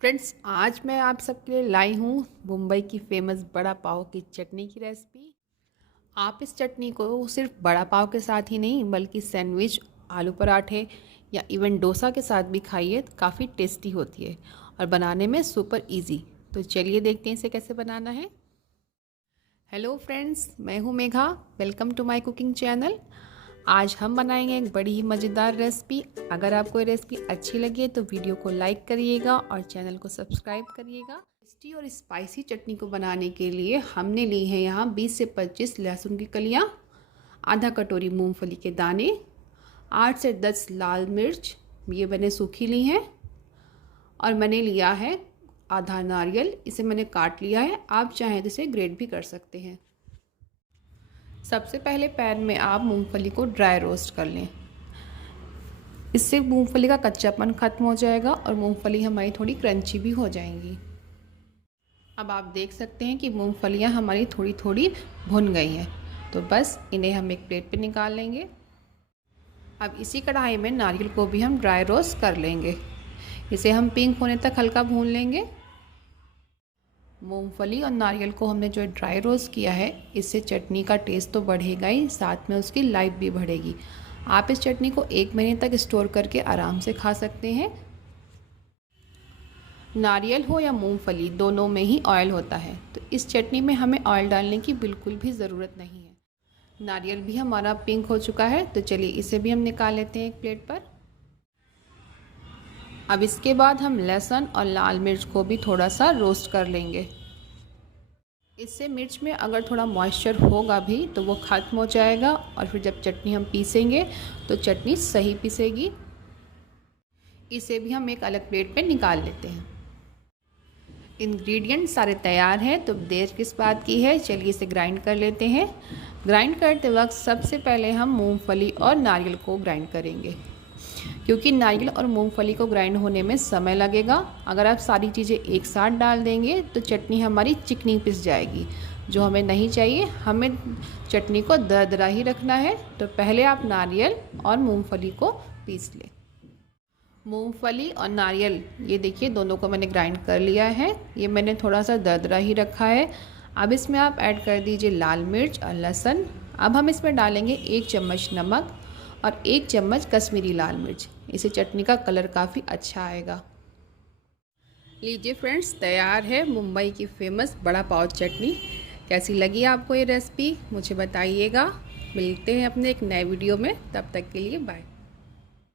Friends, आज मैं आप सबके लिए लाई हूँ मुंबई की फेमस बड़ा पाव की चटनी की रेसिपी। आप इस चटनी को सिर्फ बड़ा पाव के साथ ही नहीं बल्कि सैंडविच, आलू पराठे या इवन डोसा के साथ भी खाइए। काफ़ी टेस्टी होती है और बनाने में सुपर इजी। तो चलिए देखते हैं इसे कैसे बनाना है। हेलो फ्रेंड्स, मैं हूँ Megha. Welcome to my cooking channel. आज हम बनाएंगे एक बड़ी ही मज़ेदार रेसिपी। अगर आपको ये रेसिपी अच्छी लगे तो वीडियो को लाइक करिएगा और चैनल को सब्सक्राइब करिएगा। टेस्टी और स्पाइसी चटनी को बनाने के लिए हमने ली है यहाँ 20 से 25 लहसुन की कलियाँ, आधा कटोरी मूंगफली के दाने, 8 से 10 लाल मिर्च, ये मैंने सूखी ली हैं, और मैंने लिया है आधा नारियल, इसे मैंने काट लिया है। आप चाहें तो इसे ग्रेट भी कर सकते हैं। सबसे पहले पैन में आप मूंगफली को ड्राई रोस्ट कर लें। इससे मूंगफली का कच्चापन ख़त्म हो जाएगा और मूंगफली हमारी थोड़ी क्रंची भी हो जाएंगी। अब आप देख सकते हैं कि मूंगफलियां हमारी थोड़ी थोड़ी भुन गई हैं, तो बस इन्हें हम एक प्लेट पे निकाल लेंगे। अब इसी कढ़ाई में नारियल को भी हम ड्राई रोस्ट कर लेंगे। इसे हम पिंक होने तक हल्का भून लेंगे। मूंगफली और नारियल को हमने जो ड्राई रोस्ट किया है, इससे चटनी का टेस्ट तो बढ़ेगा ही, साथ में उसकी लाइफ भी बढ़ेगी। आप इस चटनी को 1 महीने तक स्टोर करके आराम से खा सकते हैं। नारियल हो या मूंगफली, दोनों में ही ऑयल होता है, तो इस चटनी में हमें ऑयल डालने की बिल्कुल भी ज़रूरत नहीं है। नारियल भी हमारा पिंक हो चुका है, तो चलिए इसे भी हम निकाल लेते हैं एक प्लेट पर। अब इसके बाद हम लहसुन और लाल मिर्च को भी थोड़ा सा रोस्ट कर लेंगे। इससे मिर्च में अगर थोड़ा मॉइस्चर होगा भी तो वो ख़त्म हो जाएगा, और फिर जब चटनी हम पीसेंगे तो चटनी सही पीसेगी। इसे भी हम एक अलग प्लेट पे निकाल लेते हैं। इंग्रेडिएंट सारे तैयार हैं, तो देर किस बात की है, चलिए इसे ग्राइंड कर लेते हैं। ग्राइंड करते वक्त सबसे पहले हम मूंगफली और नारियल को ग्राइंड करेंगे, क्योंकि नारियल और मूंगफली को ग्राइंड होने में समय लगेगा। अगर आप सारी चीज़ें एक साथ डाल देंगे तो चटनी हमारी चिकनी पिस जाएगी, जो हमें नहीं चाहिए। हमें चटनी को दरदरा ही रखना है, तो पहले आप नारियल और मूंगफली को पीस लें। मूंगफली और नारियल, ये देखिए, दोनों को मैंने ग्राइंड कर लिया है। ये मैंने थोड़ा सा दरदरा ही रखा है। अब इसमें आप ऐड कर दीजिए लाल मिर्च और लहसुन। अब हम इसमें डालेंगे 1 चम्मच नमक और 1 चम्मच कश्मीरी लाल मिर्च। इससे चटनी का कलर काफ़ी अच्छा आएगा। लीजिए फ्रेंड्स, तैयार है मुंबई की फेमस बड़ा पाव चटनी। कैसी लगी आपको ये रेसिपी, मुझे बताइएगा। मिलते हैं अपने एक नए वीडियो में, तब तक के लिए बाय।